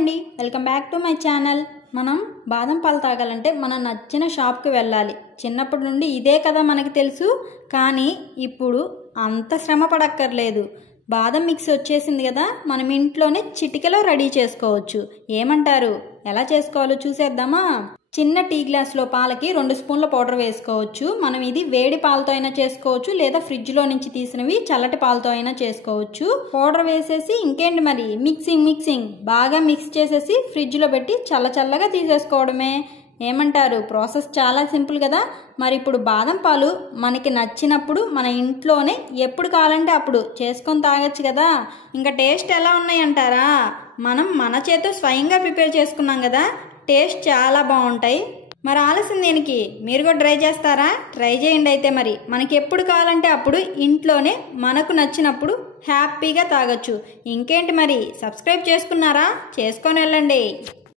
అండి, welcome back to my channel. మనం బాదం పాలు తాగాలంటే మన నచ్చిన షాప్కి వెళ్ళాలి. చిన్నప్పటి నుండి ఇదే కదా మనకి తెలుసు. కానీ ఇప్పుడు అంత శ్రమ పడక్కర్లేదు. బాదం మిక్స్ వచ్చేసింది కదా, మనం ఇంట్లోనే చిటికెలో రెడీ చేసుకోవచ్చు. ఏమంటారు? ఎలా చేసుకోవాలో చూసేద్దామా? చిన్న టీ గ్లాస్లో పాలకి 2 స్పూన్ల పౌడర్ వేసుకోవచ్చు. మనం ఇది వేడి పాలతో అయినా చేసుకోవచ్చు, లేదా ఫ్రిడ్జ్లో నుంచి తీసినవి చల్లటి పాలతో అయినా చేసుకోవచ్చు. పౌడర్ వేసేసి ఇంకేంటి మరి, మిక్సింగ్ బాగా మిక్స్ చేసేసి ఫ్రిడ్జ్లో పెట్టి చల్లగా తీసేసుకోవడమే. ఏమంటారు? ప్రాసెస్ చాలా సింపుల్ కదా. మరి ఇప్పుడు బాదం పాలు మనకి నచ్చినప్పుడు మన ఇంట్లోనే ఎప్పుడు కావాలంటే అప్పుడు చేసుకొని తాగొచ్చు కదా. ఇంకా టేస్ట్ ఎలా ఉన్నాయంటారా? మనం మన చేతితో స్వయంగా ప్రిపేర్ చేసుకున్నాం కదా, టేస్ట్ చాలా బాగుంటాయి. మరి ఆలస్యం దేనికి? మీరు కూడా ట్రై చేస్తారా? ట్రై చేయండి. అయితే మరి మనకి ఎప్పుడు కావాలంటే అప్పుడు ఇంట్లోనే మనకు నచ్చినప్పుడు హ్యాపీగా తాగొచ్చు. ఇంకేంటి మరి, సబ్స్క్రైబ్ చేసుకున్నారా? చేసుకొని వెళ్ళండి.